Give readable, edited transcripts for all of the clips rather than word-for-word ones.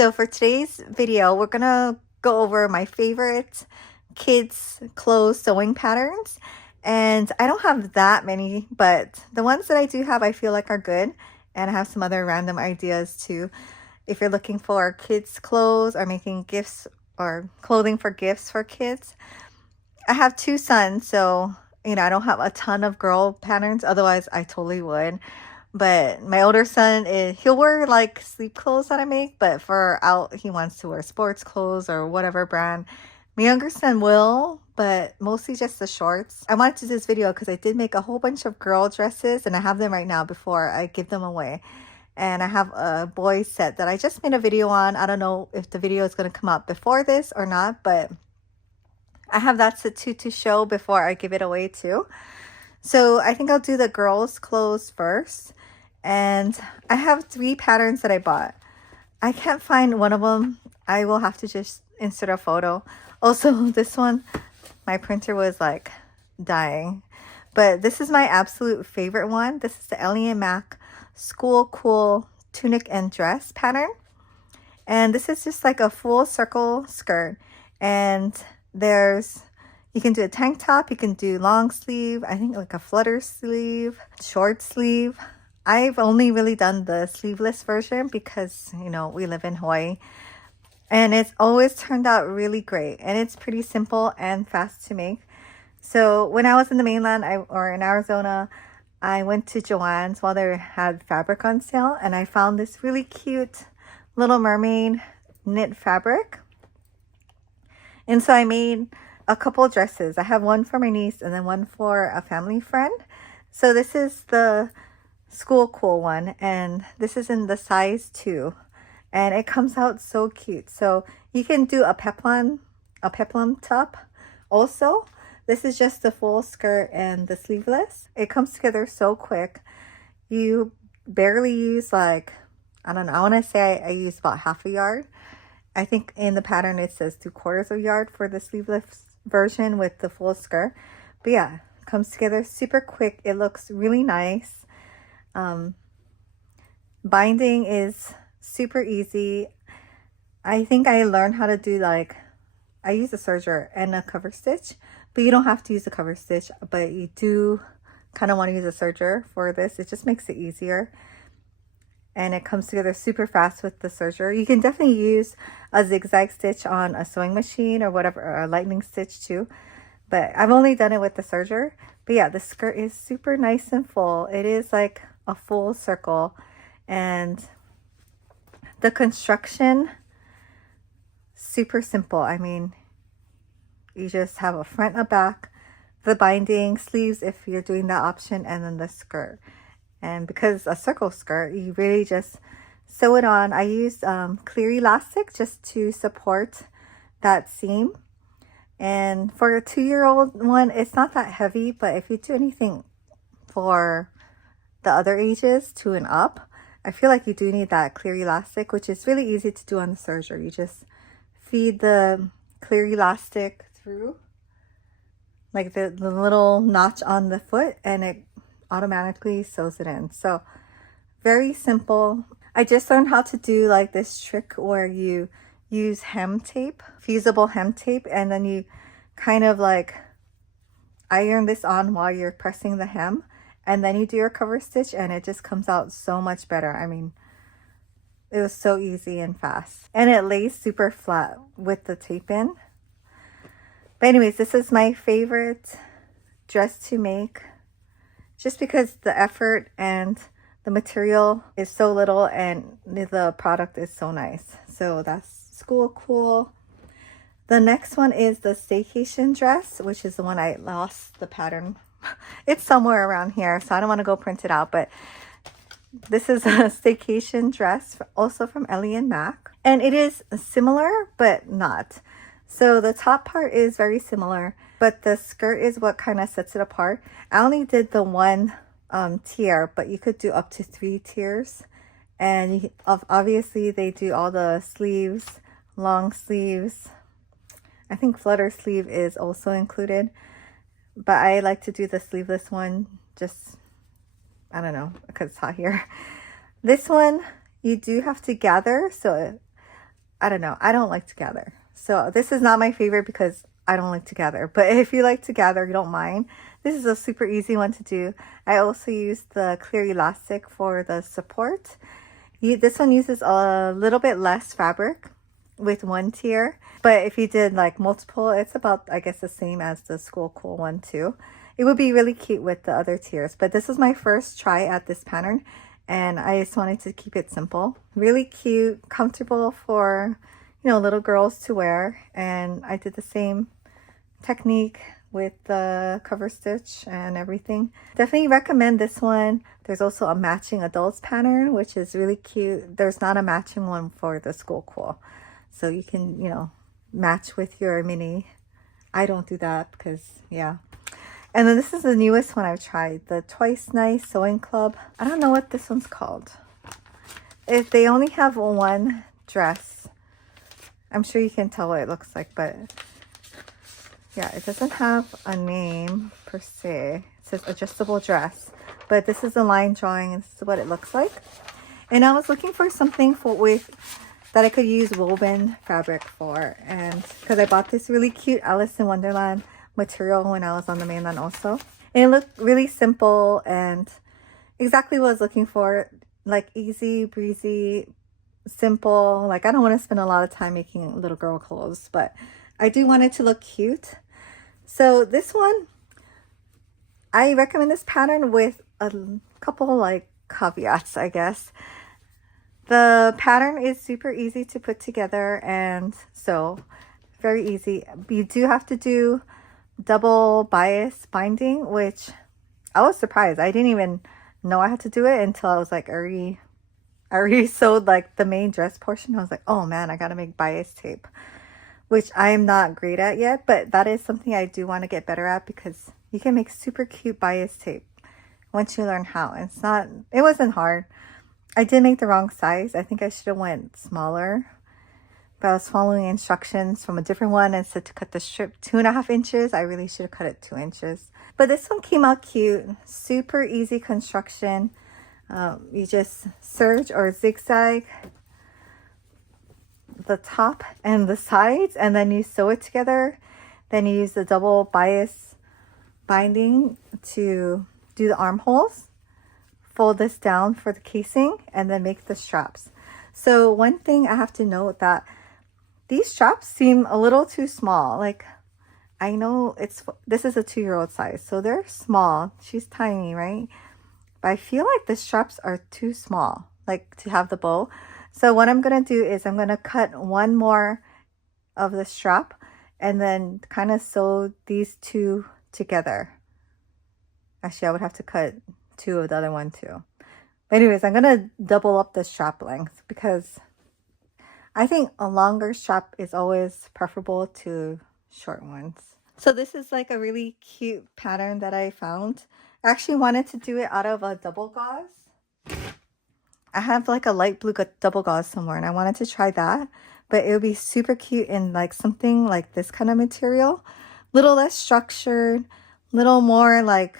So for today's video, we're gonna go over my favorite kids clothes sewing patterns. And I don't have that many, but the ones that I do have, I feel like are good. And I have some other random ideas too. If you're looking for kids clothes or making gifts or clothing for gifts for kids. I have two sons, so I don't have a ton of girl patterns. Otherwise, I totally would. But my older son he'll wear like sleep clothes that I make, but for out he wants to wear sports clothes or whatever brand. My younger son will, but mostly just the shorts. I wanted to do this video because I did make a whole bunch of girl dresses and I have them right now before I give them away. And I have a boy set that I just made a video on. I don't know if the video is going to come out before this or not, but I have that set to show before I give it away too. So I think I'll do the girls' clothes first. And I have 3 patterns that I bought. I can't find one of them. I will have to just insert a photo. Also, this one, my printer was like dying. But this is my absolute favorite one. This is the Ellie & Mac School Cool Tunic and Dress pattern. And this is just like a full circle skirt. And you can do a tank top, you can do long sleeve, I think like a flutter sleeve, short sleeve. I've only really done the sleeveless version because, we live in Hawaii. And it's always turned out really great. And it's pretty simple and fast to make. So when I was in the mainland or in Arizona, I went to Joann's while they had fabric on sale. And I found this really cute Little Mermaid knit fabric. And so I made a couple dresses. I have one for my niece and then one for a family friend. So this is the School Cool one, and this is in the size 2, and it comes out so cute. So you can do a peplum top also. This is just the full skirt and the sleeveless. It comes together so quick. You barely use I don't know, I want to say I use about half a yard. I think in the pattern it says 3/4 of a yard for the sleeveless version with the full skirt. But yeah, it comes together super quick. It looks really nice. Binding is super easy. I think I learned how to do I use a serger and a cover stitch, but you don't have to use a cover stitch, but you do kind of want to use a serger for this. It just makes it easier. And it comes together super fast with the serger. You can definitely use a zigzag stitch on a sewing machine or whatever, or a lightning stitch too. But I've only done it with the serger. But yeah, the skirt is super nice and full. It is like a full circle. And the construction, super simple. I mean, you just have a front and a back, the binding, sleeves if you're doing that option, and then the skirt. And because a circle skirt, you really just sew it on. I used clear elastic just to support that seam. And for a 2-year-old one, it's not that heavy, but if you do anything for the other ages, 2 and up, I feel like you do need that clear elastic, which is really easy to do on the serger. You just feed the clear elastic through, like the little notch on the foot, and it automatically sews it in. So very simple. I just learned how to do this trick where you use hem tape, fusible hem tape, and then you kind of iron this on while you're pressing the hem, and then you do your cover stitch, and it just comes out so much better. I mean, it was so easy and fast, and it lays super flat with the tape in. But anyways, this is my favorite dress to make, just because the effort and the material is so little and the product is so nice. So that's School Cool. The next one is the Staycation dress, which is the one I lost the pattern. It's somewhere around here, so I don't want to go print it out, but this is a Staycation dress, also from Ellie & Mac. And it is similar, but not. So the top part is very similar, but the skirt is what kind of sets it apart. I only did the one tier, but you could do up to 3 tiers. And obviously they do all the sleeves, long sleeves. I think flutter sleeve is also included, but I like to do the sleeveless one, just, I don't know, because it's hot here. This one, you do have to gather, so I don't know. I don't like to gather. So this is not my favorite because I don't like to gather. But if you like to gather, you don't mind. This is a super easy one to do. I also use the clear elastic for the support. This one uses a little bit less fabric with one tier. But if you did like multiple, it's about, I guess, the same as the School Cool one too. It would be really cute with the other tiers. But this was my first try at this pattern. And I just wanted to keep it simple. Really cute, comfortable for, you know, little girls to wear. And I did the same technique with the cover stitch and everything. Definitely recommend this one. There's also a matching adults pattern, which is really cute. There's not a matching one for the School Cool. So you can, you know, match with your mini. I don't do that because, yeah. And then this is the newest one I've tried, the Twice Nice Sewing Club. I don't know what this one's called. If they only have one dress, I'm sure you can tell what it looks like, but yeah, it doesn't have a name per se. It says adjustable dress, but this is a line drawing and this is what it looks like. And I was looking for something that I could use woven fabric for, and because I bought this really cute Alice in Wonderland material when I was on the mainland also. And it looked really simple and exactly what I was looking for, like easy breezy, simple. Like I don't want to spend a lot of time making little girl clothes, but I do want it to look cute. So this one, I recommend this pattern with a couple like caveats, I guess. The pattern is super easy to put together and so very easy. You do have to do double bias binding, which I was surprised. I didn't even know I had to do it until I was like I already sewed like the main dress portion. I was like, oh man, I gotta make bias tape, which I'm not great at yet, but that is something I do want to get better at because you can make super cute bias tape once you learn how. It wasn't hard. I did make the wrong size. I think I should have went smaller, but I was following instructions from a different one and said to cut the strip 2.5 inches. I really should have cut it 2 inches. But this one came out cute. Super easy construction. You just serge or zigzag the top and the sides, and then you sew it together. Then you use the double bias binding to do the armholes. Fold this down for the casing and then make the straps. So one thing I have to note that these straps seem a little too small. Like I know this is a 2-year-old size, so they're small. She's tiny, right? But I feel like the straps are too small, like to have the bow. So what I'm gonna do is I'm gonna cut one more of the strap and then kind of sew these two together. Actually, I would have to cut 2 of the other one too. But anyways, I'm gonna double up the strap length because I think a longer strap is always preferable to short ones. So this is like a really cute pattern that I found. I actually wanted to do it out of a double gauze. I have like a light blue double gauze somewhere and I wanted to try that, but it would be super cute in like something like this kind of material. Little less structured, little more like,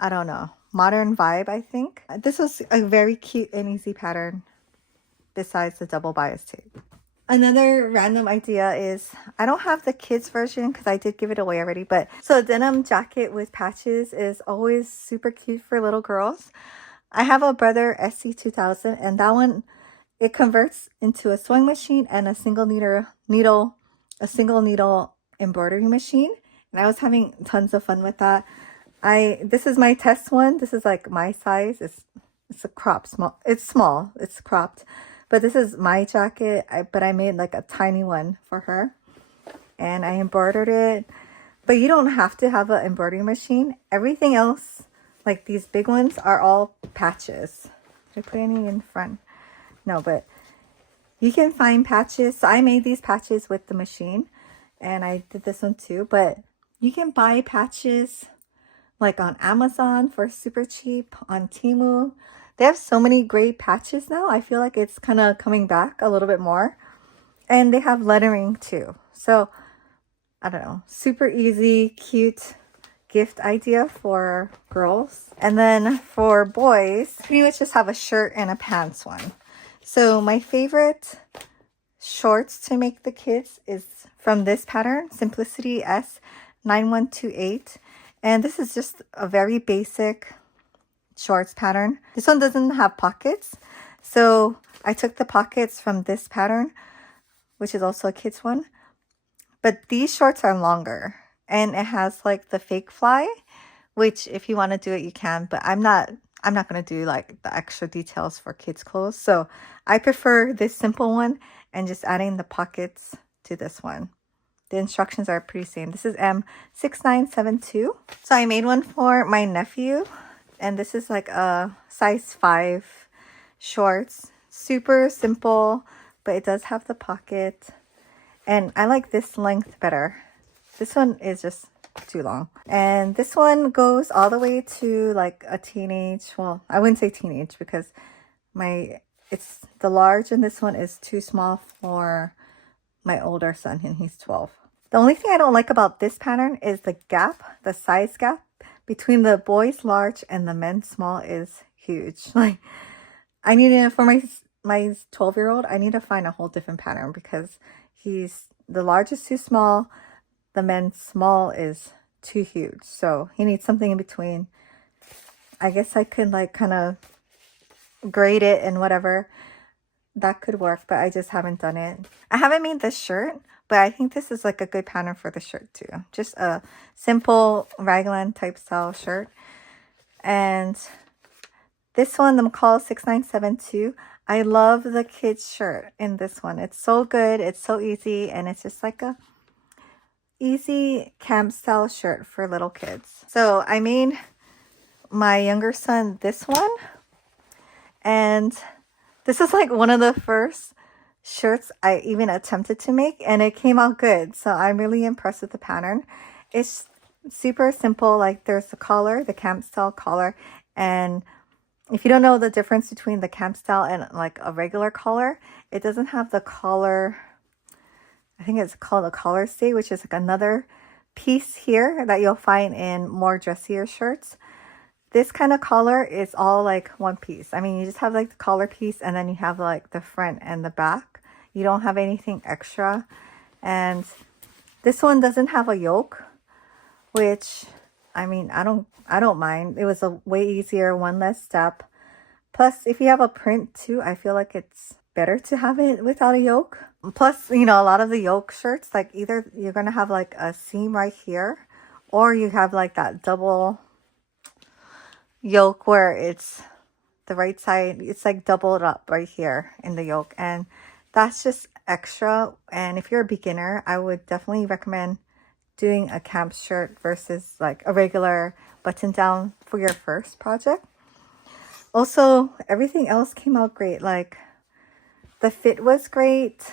I don't know, modern vibe, I think. This was a very cute and easy pattern besides the double bias tape. Another random idea is, I don't have the kids version because I did give it away already, but so a denim jacket with patches is always super cute for little girls. I have a Brother SC2000 and that one, it converts into a sewing machine and a single needle embroidery machine. And I was having tons of fun with that. This is my test one. This is like my size. It's a crop small. It's small. It's cropped. But this is my jacket. But I made like a tiny one for her. And I embroidered it. But you don't have to have an embroidery machine. Everything else, like these big ones, are all patches. Did I put any in front? No, but you can find patches. So I made these patches with the machine. And I did this one too. But you can buy patches like on Amazon for super cheap, on Temu. They have so many great patches now. I feel like it's kind of coming back a little bit more. And they have lettering too. So, I don't know, super easy, cute gift idea for girls. And then for boys, pretty much just have a shirt and a pants one. So my favorite shorts to make the kids is from this pattern, Simplicity S9128. And this is just a very basic shorts pattern. This one doesn't have pockets. So I took the pockets from this pattern, which is also a kid's one. But these shorts are longer. And it has like the fake fly, which if you want to do it, you can. But I'm not going to do like the extra details for kids' clothes. So I prefer this simple one and just adding the pockets to this one. The instructions are pretty same. This is M6972. So I made one for my nephew. And this is like a size 5 shorts. Super simple, but it does have the pocket. And I like this length better. This one is just too long. And this one goes all the way to like a teenage. Well, I wouldn't say teenage because it's the large, and this one is too small for my older son, and he's 12. The only thing I don't like about this pattern is the gap, the size gap between the boys large and the men's small is huge. Like I need to, for my 12-year-old, I need to find a whole different pattern because the large is too small, the men's small is too huge. So he needs something in between. I guess I could like kind of grade it and whatever. That could work, but I just haven't done it. I haven't made this shirt, but I think this is like a good pattern for the shirt too. Just a simple raglan type style shirt. And this one, the McCall 6972. I love the kids shirt in this one. It's so good. It's so easy. And it's just like a easy camp style shirt for little kids. So I made my younger son this one. And this is like one of the first shirts I even attempted to make, and it came out good. So I'm really impressed with the pattern. It's super simple. Like there's the collar, the camp style collar. And if you don't know the difference between the camp style and like a regular collar, it doesn't have the collar. I think it's called a collar stay, which is like another piece here that you'll find in more dressier shirts. This kind of collar is all like one piece. I mean, you just have like the collar piece, and then you have like the front and the back. You don't have anything extra. And this one doesn't have a yoke, which I mean, I don't mind. It was a way easier, one less step. Plus, if you have a print too, I feel like it's better to have it without a yoke. Plus, you know, a lot of the yoke shirts, like either you're going to have like a seam right here, or you have like that double yoke where it's the right side, it's like doubled up right here in the yoke, and that's just extra. And if you're a beginner, I would definitely recommend doing a camp shirt versus like a regular button down for your first project. Also, everything else came out great. Like the fit was great.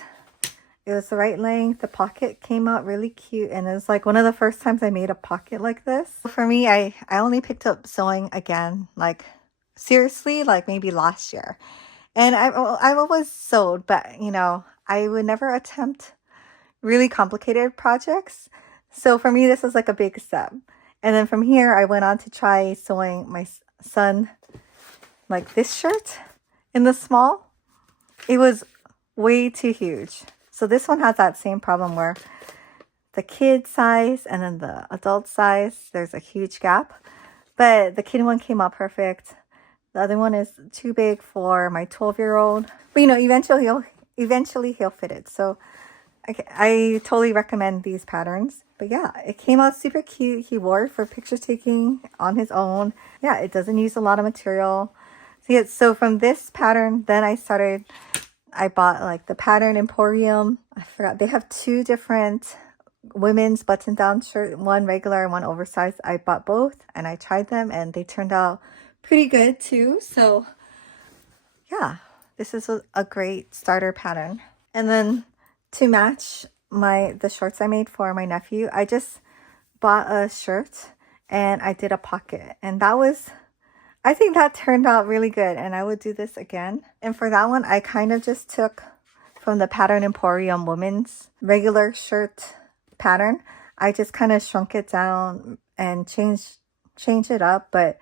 It was the right length. The pocket came out really cute. And it was like one of the first times I made a pocket like this. For me, I only picked up sewing again, like seriously, like maybe last year. And I've always sewed, but you know, I would never attempt really complicated projects. So for me, this was like a big step. And then from here, I went on to try sewing my son like this shirt in the small. It was way too huge. So this one has that same problem where the kid size and then the adult size, there's a huge gap. But the kid one came out perfect. The other one is too big for my 12-year-old. But you know, eventually he'll fit it. So I totally recommend these patterns. But yeah, it came out super cute. He wore it for picture taking on his own. Yeah, it doesn't use a lot of material. So from this pattern, then I bought like the Pattern Emporium. I forgot, they have 2 different women's button-down shirt, one regular and one oversized. I bought both and I tried them and they turned out pretty good too. So yeah, this is a great starter pattern. And then to match the shorts I made for my nephew, I just bought a shirt and I did a pocket, and I think that turned out really good, and I would do this again. And for that one, I kind of just took from the Pattern Emporium women's regular shirt pattern. I just kind of shrunk it down and changed it up. But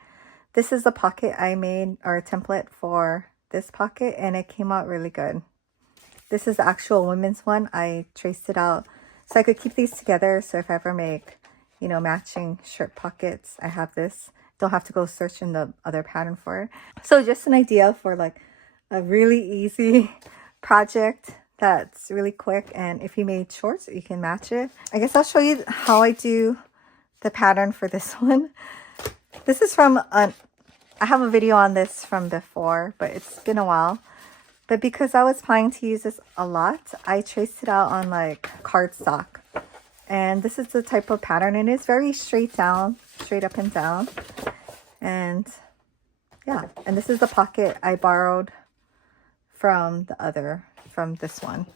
this is the pocket I made, or a template for this pocket, and it came out really good. This is the actual women's one. I traced it out so I could keep these together. So if I ever make, you know, matching shirt pockets, I have this. Don't have to go search in the other pattern for it. So just an idea for like a really easy project that's really quick. And if you made shorts, you can match it. I guess I'll show you how I do the pattern for this one. This is from I have a video on this from before, but it's been a while. But because I was planning to use this a lot, I traced it out on like cardstock. And this is the type of pattern, and it's very straight down, straight up and down. And yeah, and this is the pocket I borrowed from this one.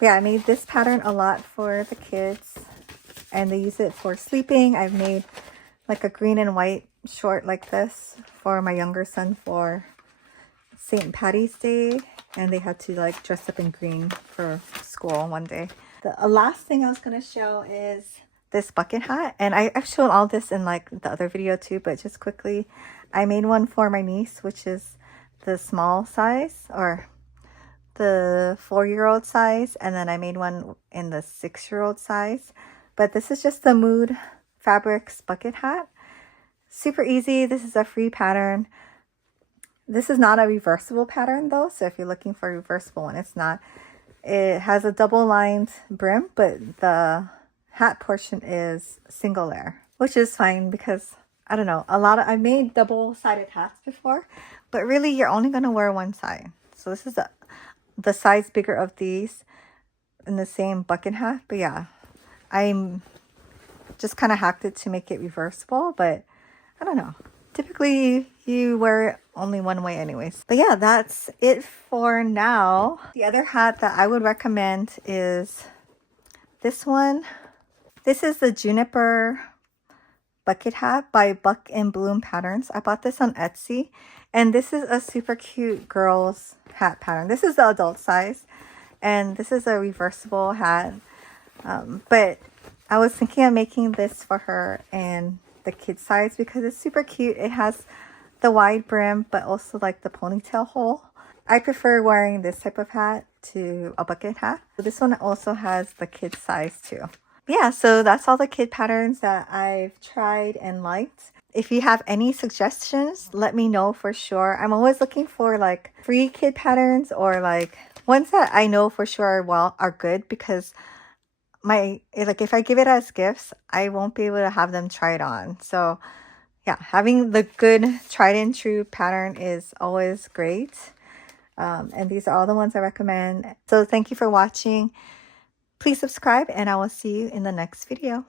Yeah, I made this pattern a lot for the kids, and they use it for sleeping. I've made like a green and white short like this for my younger son for St. Patty's Day, and they had to like dress up in green for school one day. The last thing I was going to show is this bucket hat, and I've shown all this in like the other video too, but just quickly, I made one for my niece, which is the small size, or the 4-year-old size, and then I made one in the 6-year-old size. But this is just the Mood Fabrics bucket hat. Super easy. This is a free pattern. This is not a reversible pattern though, so if you're looking for a reversible one, it's not. It has a double lined brim, but the hat portion is single layer, which is fine because I don't know, I've made double-sided hats before, but really you're only going to wear one side. So this is the size bigger of these in the same bucket hat. But yeah, I'm just kind of hacked it to make it reversible, but I don't know. Typically you wear it only one way anyways. But yeah, that's it for now. The other hat that I would recommend is this one. This is the Juniper bucket hat by Buck and Bloom Patterns. I bought this on Etsy, and this is a super cute girl's hat pattern. This is the adult size, and this is a reversible hat. But I was thinking of making this for her and the kid size because it's super cute. It has the wide brim, but also like the ponytail hole. I prefer wearing this type of hat to a bucket hat. This one also has the kid size too. Yeah, so that's all the kid patterns that I've tried and liked. If you have any suggestions, let me know for sure. I'm always looking for like free kid patterns or like ones that I know for sure are good, because if I give it as gifts, I won't be able to have them try it on. So yeah, having the good tried and true pattern is always great. And these are all the ones I recommend. So thank you for watching. Please subscribe, and I will see you in the next video.